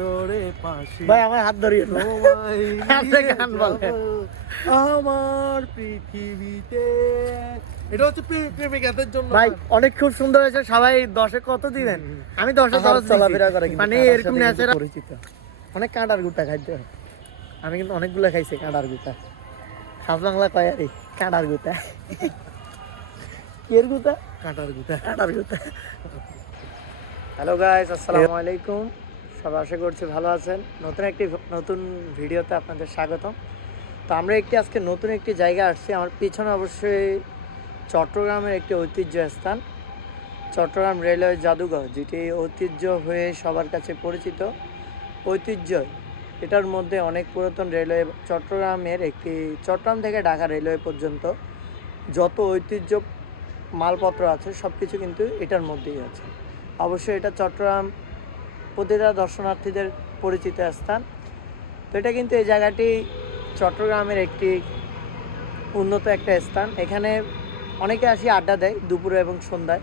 ধরে পাশে ভাই আমার হাত ধরিয়ে আপনি গান বলেন। আমার পৃথিবীতে। এটা হচ্ছে প্রেমিকাদের জন্য। ভাই অনেক খুব সুন্দর হয়েছে। সবাই দশে কত দিবেন? আমি দশে দশ চলাফেরা করে কিন্তু মানে এরকম ন্যাচারাল পরিচিত। অনেক কাঁটার গুটা খাইতে হয়। আমি কিন্তু অনেকগুলো খাইছি কাঁটার গুটা। খাস বাংলা কয় আরে কাঁটার গুটা। কের গুটা? কাঁটার গুটা। কাঁটার গুটা। হ্যালো গাইস আসসালামু আলাইকুম। সবাই আশা করছি ভালো আছেন। নতুন একটি নতুন ভিডিওতে আপনাদের স্বাগতম। তো আমরা একটি আজকে নতুন একটি জায়গা আসছি। আমার পিছনে অবশ্যই চট্টগ্রামের একটি ঐতিহ্য স্থান। চট্টগ্রাম রেলওয়ে জাদুঘর, যেটি ঐতিহ্য হয়ে সবার কাছে পরিচিত। ঐতিহ্য, এটার মধ্যে অনেক পুরাতন রেলওয়ে চট্টগ্রামের একটি, চট্টগ্রাম থেকে ঢাকা রেলওয়ে পর্যন্ত যত ঐতিহ্য মালপত্র আছে সব কিছু কিন্তু এটার মধ্যেই আছে। অবশ্যই এটা চট্টগ্রাম প্রতিটা দর্শনার্থীদের পরিচিত স্থান। তো এটা কিন্তু এই জায়গাটি চট্টগ্রামের একটি উন্নত একটা স্থান। এখানে অনেকে আসি আড্ডা দেয় দুপুরে এবং সন্ধ্যায়।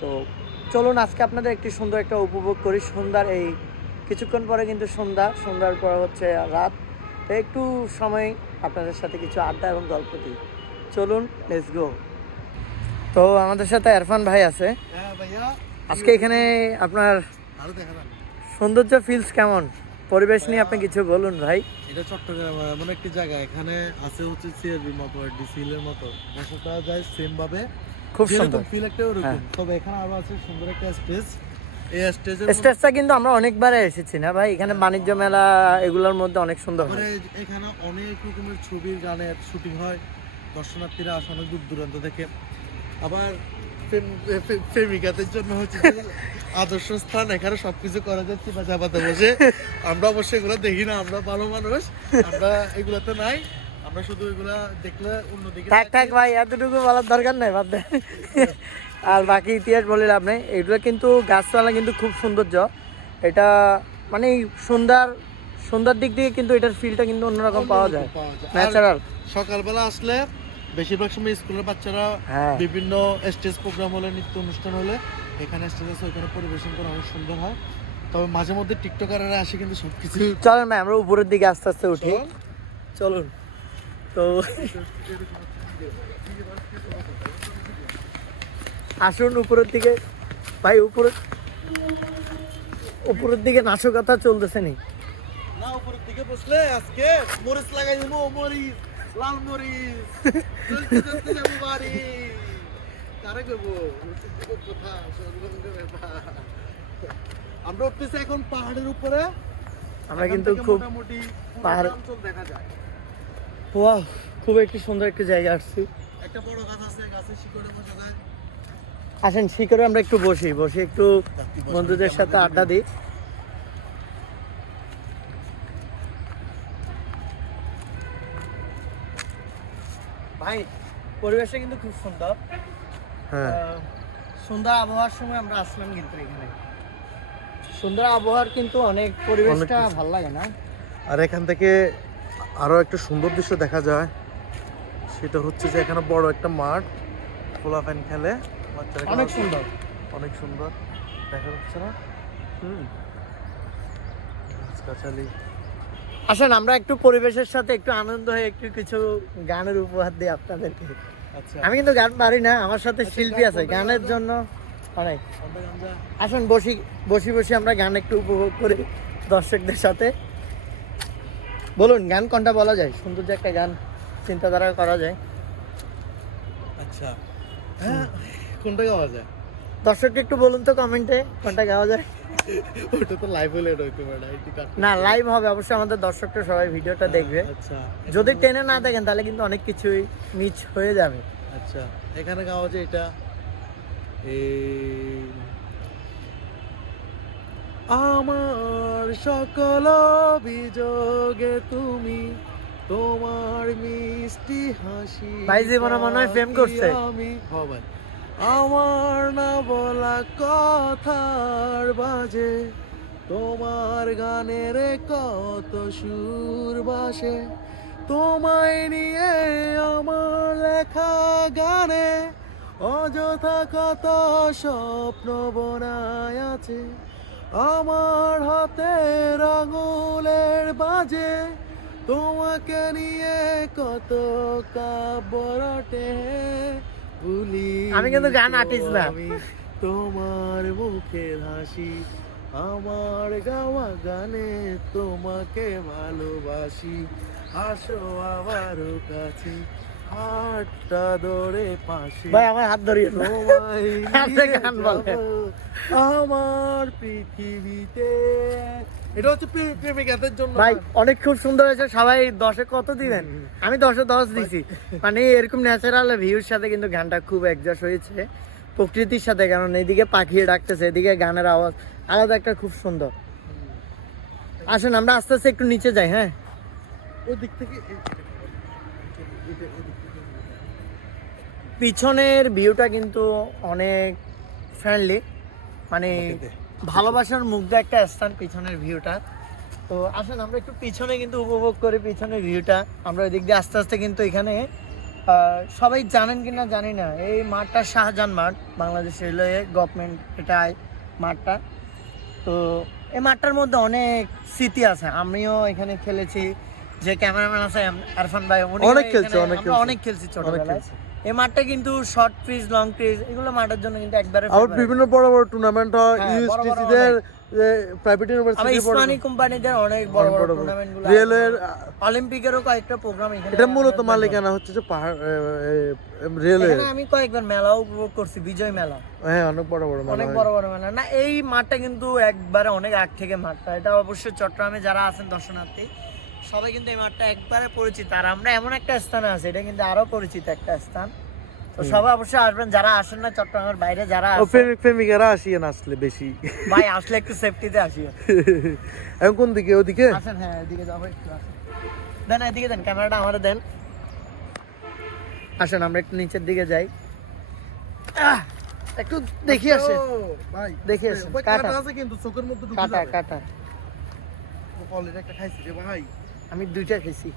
তো চলুন আজকে আপনাদের একটি সুন্দর একটা উপভোগ করি। সন্ধ্যার এই কিছুক্ষণ পরে কিন্তু সন্ধ্যা সন্ধ্যার পর হচ্ছে রাত। তো একটু সময় আপনাদের সাথে কিছু আড্ডা এবং গল্প দিই। চলুন লেটস গো তো আমাদের সাথে এরফান ভাই আছে। হ্যাঁ আজকে এখানে আপনার সৌন্দর্য ফিলস কেমন? পরিবেশ নিয়ে আপনি কিছু বলুন ভাই। এটা চট্টগ্রাম এমন একটি জায়গা এখানে আছে হচ্ছে সিআরবির মতো ডিসিএল মতো। বসাটা যায় সেম ভাবে। খুব সুন্দর। ফিল একটা ওরকম। হ্যাঁ। তবে এখানে আরও আছে সুন্দর একটা স্টেজ। এই স্টেজের স্টেজটা কিন্তু আমরা অনেকবার এসেছি না ভাই? এখানে বাণিজ্য মেলা এগুলোর মধ্যে অনেক সুন্দর হয়। তারপরে এখানে অনেক রকমের ছবির গানের শুটিং হয়। দর্শনার্থীরা আসে অনেক দূর দূরান্ত থেকে। আবার প্রেমিকাদের জন্য হচ্ছে আদর্শ স্থান এখানে সবকিছু করা যাচ্ছে বা চাপাতে বসে। আমরা অবশ্যই এগুলো দেখি না আমরা ভালো মানুষ আমরা এগুলো তো নাই। আমরা শুধু এগুলা দেখলে অন্যদিকে থাক থাক ভাই এতটুকু বলার দরকার নেই বাদ দেন আর বাকি ইতিহাস বলে লাভ নেই। এগুলো কিন্তু গাছপালা কিন্তু খুব সৌন্দর্য। এটা মানে সুন্দর সুন্দর দিক দিয়ে কিন্তু এটার ফিলটা কিন্তু অন্যরকম পাওয়া যায়। ন্যাচারাল সকালবেলা আসলে বেশিরভাগ সময় স্কুলের বাচ্চারা হ্যাঁ। বিভিন্ন স্টেজ প্রোগ্রাম হলে নৃত্য অনুষ্ঠান হলে এখানে স্টেজ আছে ওখানে পরিবেশন করা অনেক সুন্দর হয়। তবে মাঝে মধ্যে টিকটকাররা আসে কিন্তু সবকিছু। চলেন ভাই আমরা উপরের দিকে আস্তে আস্তে উঠি। চলুন। তো আসুন উপরের দিকে। ভাই উপরে উপরের দিকে নাশকতা চলতেছে নি? না উপরের দিকে বসলে আজকে মরিচ লাগাই দেবো মরিচ লাল মরিচ। আমরা উঠতেছি এখন পাহাড়ের উপরে আমরা কিন্তু খুব পাহাড়- দেখা যায়। ওয়াও খুব একটি সুন্দর একটি জায়গা আসছি। একটা বড় গাছ আছে গাছের শিকড়ে বসা যায়। আসেন শিকড়ে আমরা একটু বসি বসে একটু বন্ধুদের সাথে আড্ডা দিই। ভাই পরিবেশটা কিন্তু খুব সুন্দর। হ্যাঁ। সুন্দর আবহাওয়ার সময় আমরা আসলাম কিন্তু এখানে। সুন্দর আবহাওয়ার কিন্তু অনেক পরিবেশটা ভালো লাগে না। আর এখান থেকে আরও একটা সুন্দর দৃশ্য দেখা যায়। সেটা হচ্ছে যে এখানে বড় একটা মাঠ খোলা ফ্যান খেলে বাচ্চারা অনেক সুন্দর। অনেক সুন্দর। দেখা যাচ্ছে না? হুম। গাছগাছালি। আসেন আমরা একটু পরিবেশের সাথে একটু আনন্দ হয়ে একটু কিছু গানের উপহার দিই আপনাদেরকে। আচ্ছা। আমি কিন্তু গান পারি না আমার সাথে আচ্ছা, শিল্পী আছে গানের জন্য অনেক আসুন বসি বসি বসি আমরা গান একটু উপভোগ করি দর্শকদের সাথে। বলুন গান কোনটা বলা যায়? সুন্দর যে একটা গান চিন্তাধারা করা যায়। আচ্ছা। হ্যাঁ কোনটা গাওয়া যায়? দর্শককে একটু বলুন তো কমেন্টে কোনটা গাওয়া যায়? ওটা তো লাইভ হলে এটা না, লাইভ হবে অবশ্যই আমাদের দর্শকরা সবাই ভিডিওটা দেখবে। আচ্ছা। যদি টেনে না দেখেন তাহলে কিন্তু অনেক কিছুই মিস হয়ে যাবে। আচ্ছা এখানে গাওয়া যায় এটা এই আমার সকল অভিযোগে তুমি তোমার মিষ্টি হাসি ভাই জীবনে মনে হয় প্রেম করছে। আমি। হ্যাঁ ভাই। আমার না বলা কথার বাজে, তোমার গানের কত সুর বাসে, তোমায় নিয়ে আমার লেখা গানে অযথা কত স্বপ্ন বনায় আছে। আমার হাতের আঙুলের বাজে, তোমাকে নিয়ে কত কাবরটে ভুলি আমি কিন্তু গান আর্টিস্ট না। আমি তোমার মুখের হাসি আমার গাওয়া গানে তোমাকে ভালোবাসি আসো আবারও কাছে হাতটা ধরে পাশে ভাই আমার হাত ধরিয়ে। আপনি গান বলেন। আমার পৃথিবীতে। এটা হচ্ছে প্রেমিকাদের জন্য ভাই অনেক খুব সুন্দর হয়েছে। সবাই দশে কত দিবেন? আমি দশে দশ দিছি। মানে এরকম ন্যাচারাল ভিউর সাথে কিন্তু গানটা খুব অ্যাডজাস্ট হয়েছে। প্রকৃতির সাথে কারণ এদিকে পাখি ডাকতেছে এদিকে গানের আওয়াজ। আলাদা একটা খুব সুন্দর। আসুন আমরা আস্তে আস্তে একটু নিচে যাই হ্যাঁ? ওই দিক থেকে এই- এটা- এটা- এদিক থেকে। পিছনের ভিউটা কিন্তু অনেক ফ্রেন্ডলি মানে ভালোবাসার মুগ্ধ একটা স্থান পিছনের ভিউটা তো আসেন আমরা একটু পিছনে কিন্তু উপভোগ করি পিছনের ভিউটা আমরা ওই দিক দিয়ে আস্তে আস্তে কিন্তু এখানে সবাই জানেন কি না জানি না এই মাঠটা শাহজাহান মাঠ বাংলাদেশ রেলওয়ে গভর্নমেন্ট এটা মাঠটা। তো এই মাঠটার মধ্যে অনেক স্মৃতি আছে আমিও এখানে খেলেছি। যে ক্যামেরাম্যান আছে আরফান ভাই অনেক খেলছে, অনেক অনেক খেলছি ছোটবেলায়। এই মাঠটা কিন্তু শর্ট পিচ লং পিচ এগুলো মাঠের জন্য কিন্তু একবারে আবার বিভিন্ন বড় বড় টুর্নামেন্ট হয় ইউএসটিসি দের প্রাইভেট ইউনিভার্সিটি কোম্পানিদের অনেক। বড় বড় রেলের অলিম্পিকেরও কয়েকটা প্রোগ্রাম এখানে এটা মূলত মালিকানা হচ্ছে যে পাহাড়। রেলের আমি কয়েকবার মেলাও উপভোগ করছি বিজয় মেলা। হ্যাঁ অনেক বড় বড় মেলা অনেক বড় বড় মেলা। না এই মাঠটা কিন্তু একবারে অনেক আগ থেকে মাঠটা। এটা অবশ্যই চট্টগ্রামে যারা আছেন দর্শনার্থী সবাই কিন্তু এই মাঠটা একবারে পরিচিত। আর আমরা এমন একটা স্থানে আছি এটা কিন্তু আরও পরিচিত একটা স্থান। তো সবাই অবশ্যই আসবেন যারা আসেন না চট্টগ্রামের বাইরে যারা প্রেমিক প্রেমিকারা আসিয়ে আসলে বেশি। ভাই আসলে একটু সেফটিতে আসিও। এখন কোন দিকে? ওদিকে? আসেন হ্যাঁ এদিকে যাব একটু দেন এদিকে দেন ক্যামেরাটা আমারে দেন। আসেন আমরা একটু নিচের দিকে যাই। একটু দেখি আসে ভাই দেখি ওই কাটা। আছে কিন্তু চোখের মধ্যে কাটা কাটা। একটা খাইছি রে ভাই। আমি দুইটা খেয়েছি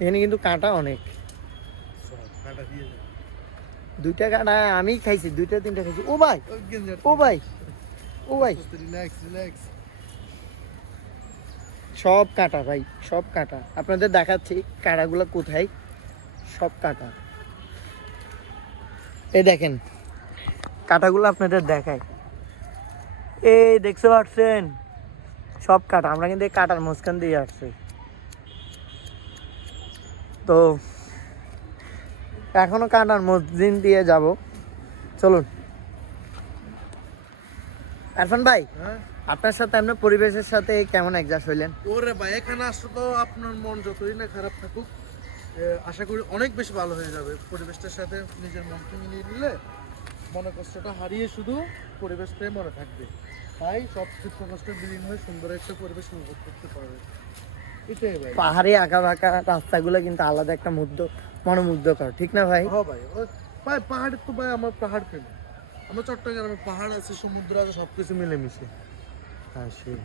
এখানে কিন্তু কাঁটা অনেক। দুইটা কাঁটা আমি খাইছি, দুইটা তিনটা খাইছি। ও ভাই ও ভাই ও ভাই। সব কাঁটা ভাই, সব কাঁটা। আপনাদের দেখাচ্ছি কাটাগুলো কোথায়। সব কাঁটা। এই দেখেন, কাটাগুলো আপনাদের দেখায়। এই দেখতে পাচ্ছেন? সব কাটা আমরা কিন্তু কাটার মাঝখান দিয়ে আসছি। তো এখনও কাটার মসজিদ দিয়ে যাব। চলুন। আরফান ভাই হ্যাঁ? আপনার সাথে আপনার পরিবেশের সাথে কেমন অ্যাডজাস্ট হইলেন? ওরে ভাই এখানে আসলে তো আপনার মন যতই না খারাপ থাকুক আশা করি অনেক বেশি ভালো হয়ে যাবে পরিবেশটার সাথে নিজের মনকে মিলিয়ে নিলে। মনে কষ্টটা হারিয়ে শুধু পরিবেশটাই মনে থাকবে। তাই সব দুঃখ কষ্ট বিলীন হয়ে সুন্দর একটা পরিবেশ অনুভব করতে পারবে। এটাই ভাই। পাহাড়ি আঁকা বাঁকা রাস্তাগুলো কিন্তু আলাদা একটা মুগ্ধ মনোমুগ্ধকর ঠিক না ভাই? হ্যাঁ ভাই ভাই পাহাড়ের তো ভাই আমার পাহাড় প্রেম। আমার চট্টগ্রামে পাহাড় আছে সমুদ্র আছে সব কিছু মিলেমিশে। হ্যাঁ সেই।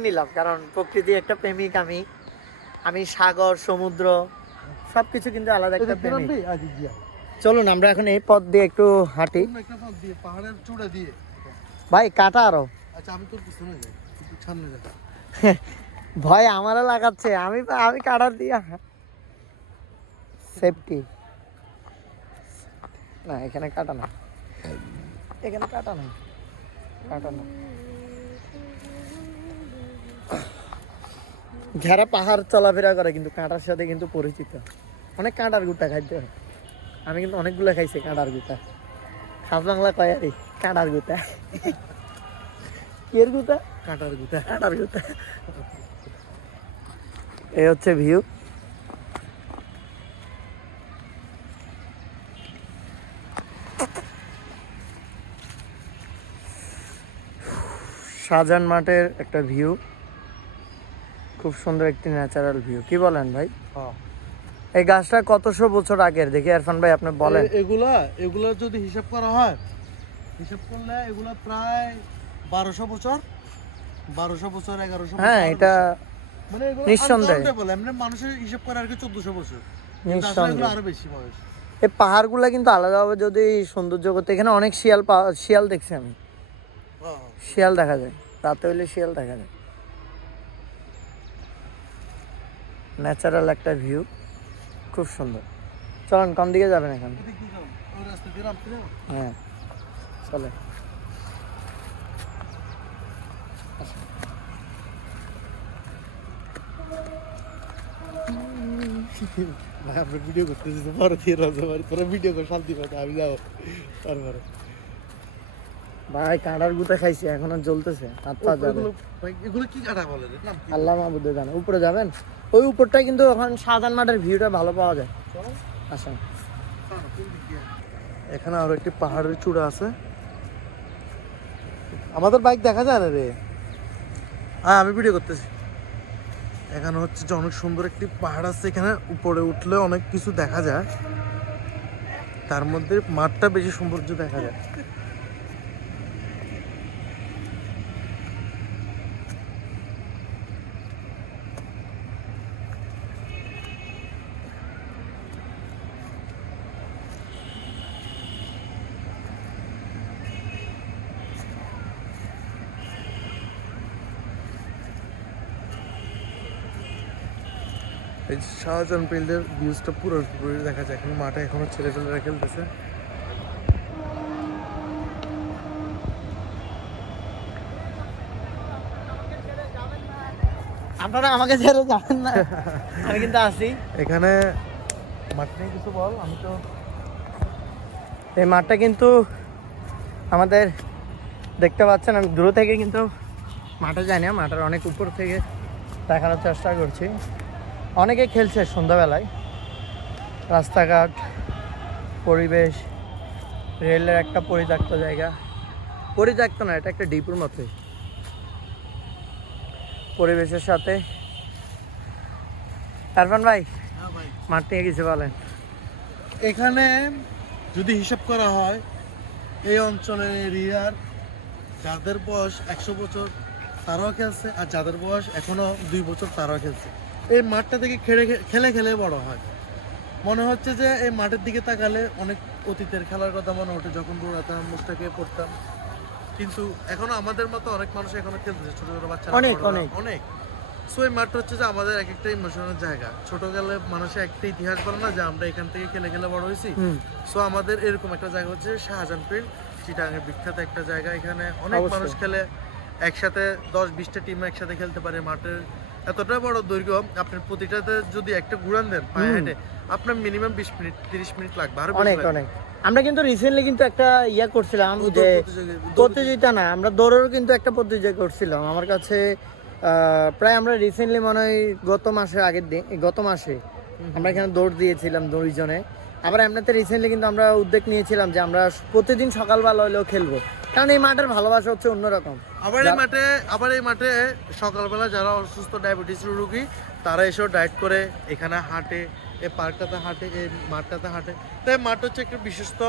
নিলাম কারণ প্রকৃতি একটা প্রেমিক আমি। আমি সাগর সমুদ্র সবকিছু কিন্তু আলাদা একটা প্রেমিক। চলুন আমরা এখন এই পথ দিয়ে একটু হাঁটি। পাহাড়ের চূড়া দিয়ে। ভাই কাটা আরও। আচ্ছা আমি তোর পিছনে যাই সামনে যা ভয় আমারও লাগাচ্ছে আমি আমি কাটার দিয়া। সেফটি না এখানে কাটা না। এখানে কাটা না। কাটা না। যারা পাহাড় চলাফেরা করে কিন্তু কাঁটার সাথে কিন্তু পরিচিত। অনেক কাঁটার গুটা খাইতে হয়। আমি কিন্তু অনেকগুলো খাইছি কাঁটার গুটা খাস বাংলা কয় আরে? কাঁটার গুটা এর গুটা কাটার গুটা কাঁটার গুটা এই হচ্ছে ভিউ। শাহজাহান মাঠের একটা ভিউ। খুব সুন্দর একটি ন্যাচারাল ভিউ। কি বলেন ভাই? হ্যাঁ। এই গাছটা কতশো বছর আগের? দেখি ইরফান ভাই আপনি বলেন। এগুলা এগুলা যদি হিসাব করা হয় হিসাব করলে এগুলা প্রায় বারোশো বছর বারোশো বছর এগারোশো হ্যাঁ এটা মানে নিঃসন্দেহে। এমনি মানুষের হিসাব করে আর কি চোদ্দশো বছর। নিঃসন্দেহে। আরও বেশি বয়স। এই পাহাড়গুলো কিন্তু আলাদাভাবে যদি সৌন্দর্য করতে এখানে অনেক শিয়াল শিয়াল দেখছি আমি। শিয়াল দেখা যায় রাতে হইলে শিয়াল দেখা যায়। ন্যাচারাল একটা ভিউ। খুব সুন্দর। চলেন কোন দিকে যাবেন এখন? হ্যাঁ চলে ভাই আমরা ভিডিও করতেছি তো পরে দিয়ে রাজা বাড়ি ভিডিও করে শান্তি পাবে আমি যাব তারপরে। ভাই কাঁটার গুতা খাইছি এখনও জ্বলতেছে হাত পা যাবে। এগুলো কি কাটা বলে? আল্লাহ মাহবুদে জানে। উপরে যাবেন? ওই উপরটা কিন্তু এখন সাধারণ মাঠের ভিউটা ভালো পাওয়া যায়। দিয়ে? এখানে আরও একটি পাহাড়ের চূড়া আছে। আমাদের বাইক দেখা যায় না রে? হ্যাঁ আমি ভিডিও করতেছি। এখানে হচ্ছে যে অনেক সুন্দর একটি পাহাড় আছে। এখানে উপরে উঠলে অনেক কিছু দেখা যায়। তার মধ্যে মাঠটা বেশি সৌন্দর্য দেখা যায়। এই শাহজাহান ফিল্ডের ভিউজটা পুরো পুরো দেখা যায়। এখন মাঠে এখনও ছেলে পেলেরা খেলতেছে। আপনারা আমাকে ছেড়ে যাবেন না। আমি কিন্তু আসি। এখানে মাঠ নিয়ে কিছু বল? আমি তো এই মাঠটা কিন্তু আমাদের দেখতে পাচ্ছেন আমি দূর থেকে কিন্তু মাঠে যাই না মাঠের অনেক উপর থেকে দেখানোর চেষ্টা করছি। অনেকে খেলছে সন্ধ্যাবেলায়। রাস্তাঘাট পরিবেশ রেলের একটা পরিত্যক্ত জায়গা। পরিত্যক্ত না এটা একটা ডিপুর মতোই পরিবেশের সাথে। আরফান ভাই হ্যাঁ মাঠ থেকে কিছু বলেন। এখানে যদি হিসাব করা হয় এই অঞ্চলের এরিয়ার যাদের বয়স একশো বছর তারাও খেলছে আর যাদের বয়স এখনও দুই বছর তারাও খেলছে। এই মাঠটা থেকে খেলে খেলে খেলে বড় হয়। মনে হচ্ছে যে এই মাঠের দিকে তাকালে অনেক অতীতের খেলার কথা মনে ওঠে যখন দৌড়াতাম মুস্তাকে পড়তাম। কিন্তু এখনও আমাদের মতো অনেক মানুষ এখনও খেলতেছে ছোট ছোট বাচ্চা অনেক, অনেক। অনেক। সো এই মাঠটা হচ্ছে যে আমাদের এক একটা ইমোশনাল জায়গা। ছোটকালে মানুষের একটা ইতিহাস বলে না যে আমরা এখান থেকে খেলে খেলে বড় হয়েছি। সো আমাদের এরকম একটা জায়গা হচ্ছে শাহজাহান ফিল্ড চিটাঙের বিখ্যাত একটা জায়গা। এখানে অনেক মানুষ খেলে একসাথে দশ বিশটা টিম একসাথে খেলতে পারে মাঠের এতটা বড় দৈর্ঘ্য আপনার প্রতিটাতে যদি একটা ঘুরান দেন পায়ে হেঁটে আপনার মিনিমাম বিশ মিনিট তিরিশ মিনিট লাগবে আরও অনেক অনেক। আমরা কিন্তু রিসেন্টলি কিন্তু একটা ইয়া করছিলাম যে প্রতিযোগিতা না আমরা দৌড়েরও কিন্তু একটা প্রতিযোগিতা করছিলাম। আমার কাছে আহ, প্রায় আমরা রিসেন্টলি মনে হয় গত মাসে আগের দিন গত মাসে আমরা এখানে দৌড় দিয়েছিলাম দুইজনে। আবার এমনিতে রিসেন্টলি কিন্তু আমরা উদ্যোগ নিয়েছিলাম যে আমরা প্রতিদিন সকালবেলা হলেও খেলব। কারণ এই মাঠের ভালোবাসা হচ্ছে অন্যরকম। আবার এই মাঠে আবার এই মাঠে সকালবেলা যারা অসুস্থ ডায়াবেটিস রোগী তারা এসেও ডায়েট করে এখানে হাঁটে এই পার্কটাতে হাঁটে এই মাঠটাতে হাঁটে। তাই মাঠ হচ্ছে একটা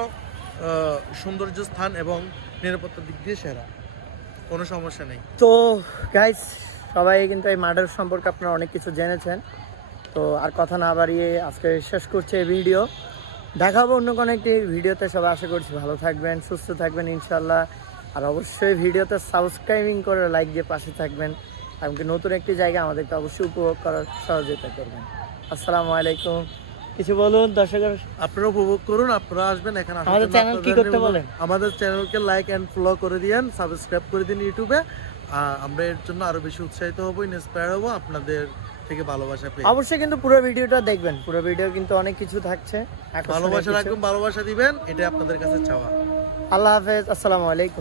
আহ, সৌন্দর্য স্থান এবং নিরাপত্তার দিক দিয়ে সেরা। কোনো সমস্যা নেই। তো গাইস সবাই কিন্তু এই মাঠের সম্পর্কে আপনারা অনেক কিছু জেনেছেন। তো আর কথা না বাড়িয়ে আজকে শেষ করছে এই ভিডিও দেখাবো অন্য কোনো একটি ভিডিওতে। সবাই আশা করছি ভালো থাকবেন সুস্থ থাকবেন ইনশাল্লাহ আর অবশ্যই ভিডিওতে সাবস্ক্রাইবিং করে লাইক দিয়ে পাশে থাকবেন এমনকি নতুন একটি জায়গা আমাদেরকে অবশ্যই উপভোগ করার সহযোগিতা করবেন। আসসালামু আলাইকুম। কিছু বলুন দর্শকের। আপনারা উপভোগ করুন আপনারা আসবেন এখানে আমাদের চ্যানেল কি করতে বলেন? আমাদের চ্যানেলকে লাইক এন্ড ফলো করে দিয়েন সাবস্ক্রাইব করে দিন ইউটিউবে আর আমরা এর জন্য আরও বেশি উৎসাহিত হব ইন্সপায়ার হব আপনাদের থেকে ভালোবাসা পেয়ে। অবশ্যই কিন্তু পুরো ভিডিওটা দেখবেন। পুরো ভিডিও কিন্তু অনেক কিছু থাকছে। ভালোবাসা। রাখবেন ভালোবাসা দিবেন এটা আপনাদের কাছে চাওয়া। আল্লাহ হাফেজ আসসালামু আলাইকুম।